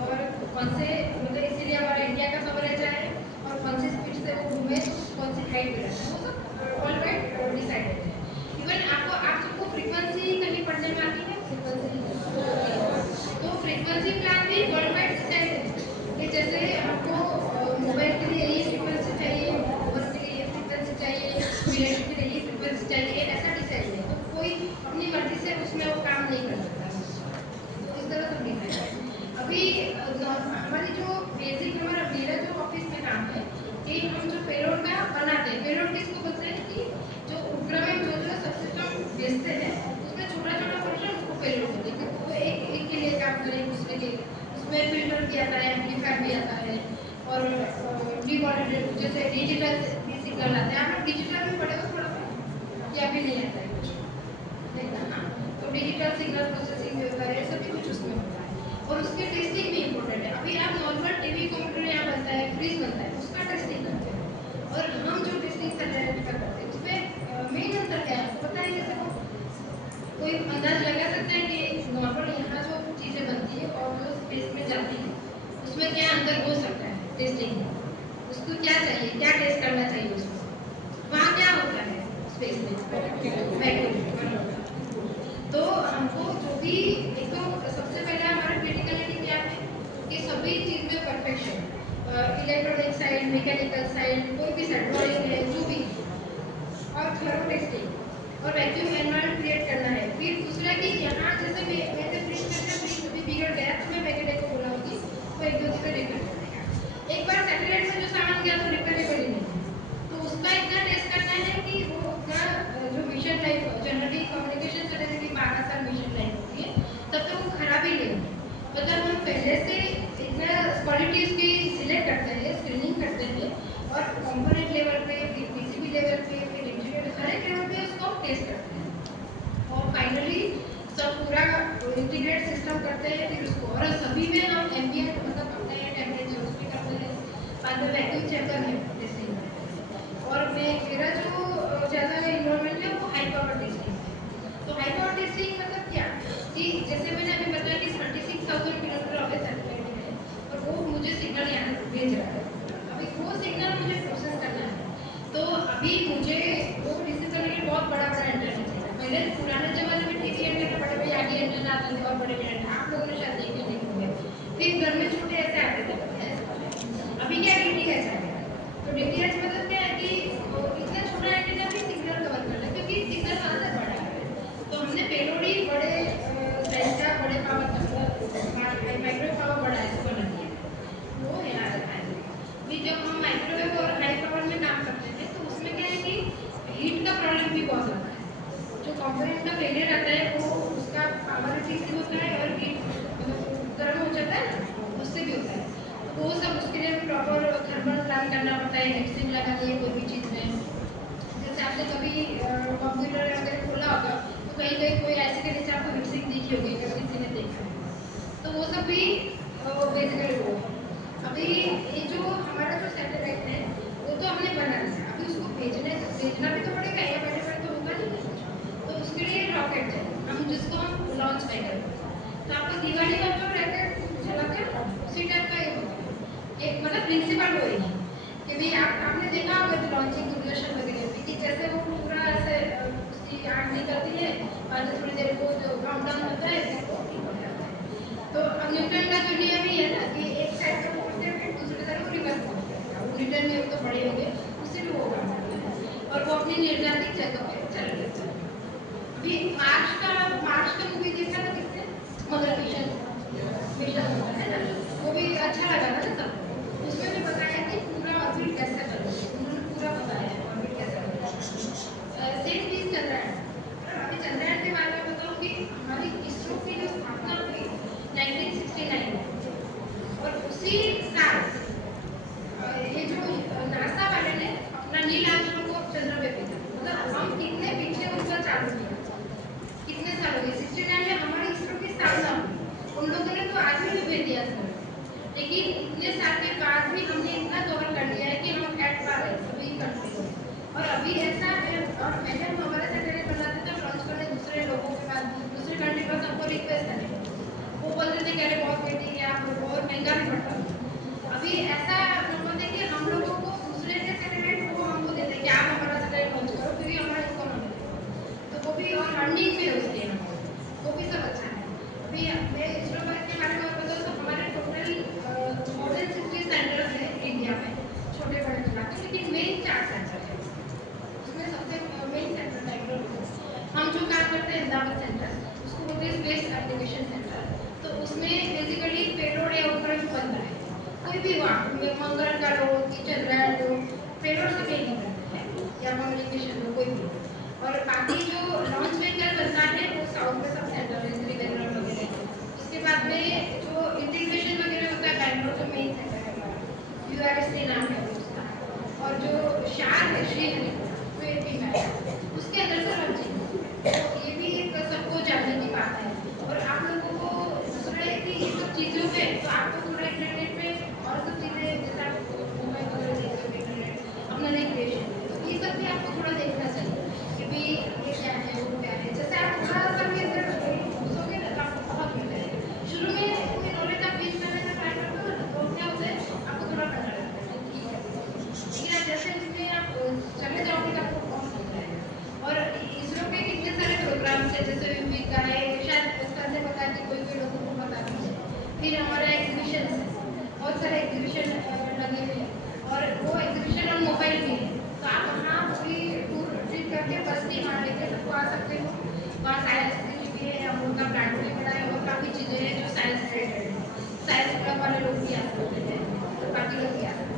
और कौन से, मतलब इसीलिए हमारा इंडिया का कवरेज है और कौन सी स्पीड से वो घूमे, कौन सी हाइट पे रखना है, वो सब ऑल राइट डिसाइडेड है। इवन आपको आप सबको फ्रीक्वेंसी कहीं पढ़ने में आती है, फ्रीक्वेंसी, तो फ्रीक्वेंसी प्लान भी वर्ल्ड वाइड डिसाइड है कि जैसे हमको मोबाइल के लिए यही फ्रीक्वेंसी चाहिए, मोबाइल के लिए ये फ्रीक्वेंसी चाहिए, मिलिट्री के लिए ये फ्रीक्वेंसी चाहिए, ऐसा डिसाइड है। तो कोई अपनी मर्जी से उसमें वो काम नहीं कर सकता, तो इस तरह सब डिसाइड है। अभी हमारी जो बेसिक मेरा जो ऑफिस में काम है कि हम जो पेलोड का बनाते हैं, पेलोड किसको बोलते हैं कि जो उपग्रह में जो सबसिस्टम भेजते हैं उसमें छोटा छोटा पोर्शन उसको पेलोड बोलते हैं, वो एक के लिए काम करें, दूसरे के, उसमें फिल्टर भी आता है, एम्पलीफायर भी आता है और डीमोडुलेटर, जैसे डिजिटल भी सिग्नल आते हैं। आप लोग डिजिटल भी पढ़े हो थोड़ा सा या भी नहीं आता है कुछ, नहीं ना? हाँ, तो डिजिटल सिग्नल प्रोसेसिंग भी होता है, सभी कुछ उसमें होता है और उसके टेस्टिंग भी इम्पोर्टेंट है। अभी आप नॉर्मल टीवी कंप्यूटर यहाँ बनता है, फ्रिज बनता है, उसका टेस्टिंग करते हैं और हम जो टेस्टिंग सैटेलाइट का करते हैं उसमें मेन अंतर क्या है आपको पता है? जैसे वो कोई अंदाज लगा सकता है कि नॉर्मल यहाँ जो चीज़ें बनती है और जो स्पेस में जाती है उसमें क्या अंतर हो सकता है टेस्टिंग में, उसको क्या चाहिए, क्या टेस्ट करना चाहिए उसमें, वहाँ क्या होता है स्पेस में, वैक्यूम। तो हमको जो भी, एक तो सबसे पहले हमारा क्रिटिकलिटी क्या है कि सभी चीज़ में perfection, electronic side, mechanical side, कोई भी साइड, ड्राइंग है जो भी, और थर्मल टेस्टिंग और वैक्यूम एनवायरनमेंट क्रिएट करना है। फिर दूसरा कि यहाँ जैसे मैंने फ्रिज करना, फ्रिज कभी बिगड़ गया तो मैं मैकेनिक को बोलाऊंगी वो 1-2 दिन में रिपेयर कर देगा। एक बार सैटेलाइट में जो सामान गया तो रिपेयरेबल ही नहीं, लेवल पे, फिर पीसीबी लेवल पे, फिर इंटीग्रेटेड हर एक लेवल पे उसको टेस्ट करते हैं और फाइनली सब पूरा इंटीग्रेट सिस्टम करते हैं फिर उसको और सभी में हम एम्बिएंट मतलब अपने टेम्परेचर उस पर करते हैं। बाद में वैक्यूम चेंबर है टेस्टिंग और मेरा जो ज़्यादा इन्वॉल्वमेंट है वो हाई पावर टेस्टिंग है। तो हाई पावर टेस्टिंग मतलब क्या कि जैसे मैंने अभी बताया कि 36,000 किलोमीटर अवे सैटेलाइट है और वो मुझे सिग्नल यहाँ भेज रहा है। अभी वो सिग्नल मुझे प्रोसेस करना है तो अभी मुझे वो रिसीव करने के लिए बहुत बड़ा एंटेना चाहिए। पहले पुराने ज़माने में टीवी एंटेना बड़े बड़े आगे एंटेना आते थे और बड़े बड़े आप लोगों ने शायद देखे नहीं होंगे। फिर घर में छोटे ऐसे आते थे। अभी क्या डीटीएच आ गया तो डीटीएच मतलब क्या है कि इतना छोटा एंटेना भी सिग्नल कवर कर रहा है क्योंकि सिग्नल वहाँ से बड़ा है। तो हमने पेलोड ही बड़े साइज का बड़े पावर माइक्रोवेव पावर बड़ा है बना दिया वो यहाँ रखा है। अभी जब हम माइक्रोवेव और हाई पावर में काम करते हैं तो उसमें क्या है कि हीट का प्रॉब्लम भी बहुत होता है। जो कंपोनेंट का फेलियर आता है वो उसका पावर ठीक से होता है और हीट गर्म हो जाता है ना उससे भी होता है। तो वो सब उसके लिए प्रॉपर थर्मल प्लान करना पड़ता है एक्सचेंज लगानी है कोई भी चीज़ में। जैसे आपने कभी कंप्यूटर वगैरह खोला होगा तो कहीं कहीं कोई ऐसे के नीचे आपको मिक्सिंग दिखी होगी अगर किसी ने देखा है तो वो सब भी बेसिकली वो अभी ये जो हमारा जो सैटेलाइट है वो तो हमने बना दिया। अभी उसको भेजना भी तो पड़ेगा या बड़े बड़े तो होगा नहीं तो उसके लिए रॉकेट है हम जिसको हम लॉन्च कर तो आपको दिवाली का जो रॉकेट चलाते हैं उसी टाइप का ये होगा एक मतलब प्रिंसिपल वही कि भाई आपने देखा होगा लॉन्चिंग दूरदर्शन वगैरह पे कि जैसे वो पूरा ऐसे उसकी आग निकलती है बाद में थोड़ी देर को जो काउंटडाउन होता है फिर वो ठीक हो जाता है। तो न्यूटन का जो नियम ही है ना कि एक साइड से फोर्स है फिर दूसरी तरफ वो रिवर्स होगा वो रिटर्न में तो बड़े होंगे उससे भी वो काम करता है और वो अपनी निर्धारित जगह पे चल जाता है। अभी मार्च का मूवी देखा था किसने मदर मिशन होता है ना वो भी अच्छा लगा था ना सबको। उसमें भी बताया कि पूरा ऑर्बिट कैसे चलता है उन्होंने पूरा बताया है ऑर्बिट कैसे चलता है। सेम चीज चंद्रयान अभी चंद्रयान के बारे में बताऊँ कि हमारी इसरो की जो स्थापना हुई 1969 में और उसी साल ये जो नासा वाले ने अपना नील आर्मस्ट्रांग को चंद्र पे भेजा। मतलब हम कितने पीछे उनका चालू किया कितने साल हो गए 69 में हमारी इसरो की स्थापना हुई उन लोगों ने तो आदमी भी भेज दिया सर लेकिन इतने साल के बाद भी हमने इतना कवर कर लिया है कि हम एट पार है सभी कंट्री और अभी ऐसा है और पहले हम हमारे सैटेलाइट बनाते थे लॉन्च करने दूसरे लोगों के पास दूसरे कंट्री पास हमको रिक्वेस्ट करने वो बोलते थे कि अरे बहुत बेटी है आप बहुत महंगा भी पड़ता। अभी ऐसा नंबर है कि हम लोगों को दूसरे के सैटेलाइट को हमको देते कि आप हमारा सैटेलाइट लॉन्च करो क्योंकि हमारा इकोनॉमी तो वो भी और अर्निंग भी है उसके वो भी सब अच्छा है। अभी मैं इसरो के बारे में बताऊँ तो हमारे टोटल मोर देन 60 सेंटर्स हैं इंडिया में छोटे बड़े मिला के लेकिन मेन 4 सेंटर है उसमें सबसे मेन सेंटर बैंगलोर हम जो काम करते हैं अहमदाबाद सेंटर उसको बोलते हैं स्पेस एप्लीकेशन सेंटर। तो उसमें बेसिकली पेलोड या उपकरण बनता है कोई भी वहाँ मंगल का लो कि चंद्रयान लो पेलोड से कहीं करते हैं या कम्युनिकेशन लो कोई भी और बाकी जो लॉन्च व्हीकल बनता है वो साउथ में सब सेंटर है त्रिवेंद्रम वगैरह। उसके बाद में जो इंटीग्रेशन वगैरह होता है बैंगलोर जो मेन सेंटर है हमारा यूआरएससी नाम है उसका और जो शार है श्रीहरि वो एपी में है उसके अंदर से लॉन्चिंग तो ये भी एक सबको जानने की बात है। और आप लोगों को दूसरा है कि ये सब चीज़ों पे तो आपको थोड़ा इंटरनेट पे और सब चीज़ें जैसे आप मोबाइल वगैरह देख रहे हो इंटरनेट अपना रिक्रिएशन तो ये सब भी आपको थोड़ा देखना चाहिए कि भाई ये क्या है वो क्या है। जैसे आप थोड़ा सा भी अंदर घुसोगे ना तो आपको बहुत मिल जाएगा। शुरू में कोई नॉलेज आप गेन करने का ट्राई करते हो ना तो क्या होता है आपको थोड़ा पता लगता है ठीक है लेकिन आप जैसे उसमें आप चले जाओगे तो आपको बहुत मिल जाएगा। और इसरो के कितने सारे प्रोग्राम्स है जैसे यूपी का है शायद सर ने बताया कि कोई लोगों को पता नहीं है। फिर हमारा एग्जीबिशन है बहुत सारे एग्जीबिशन लगे हुए हैं और वो एग्जीबिशन ऑन मोबाइल भी है तो आप वहाँ पूरी टूर ट्रिप करके बस भी वहाँ लेके सबको आ सकते हो। वहाँ साइंस भी है हम लोग का प्लांट भी बना है और काफ़ी चीज़ें हैं जो साइंस रिलेटेड है साइंस क्लब वाले लोग भी आ सकते हैं बाकी लोग भी आ सकते हैं।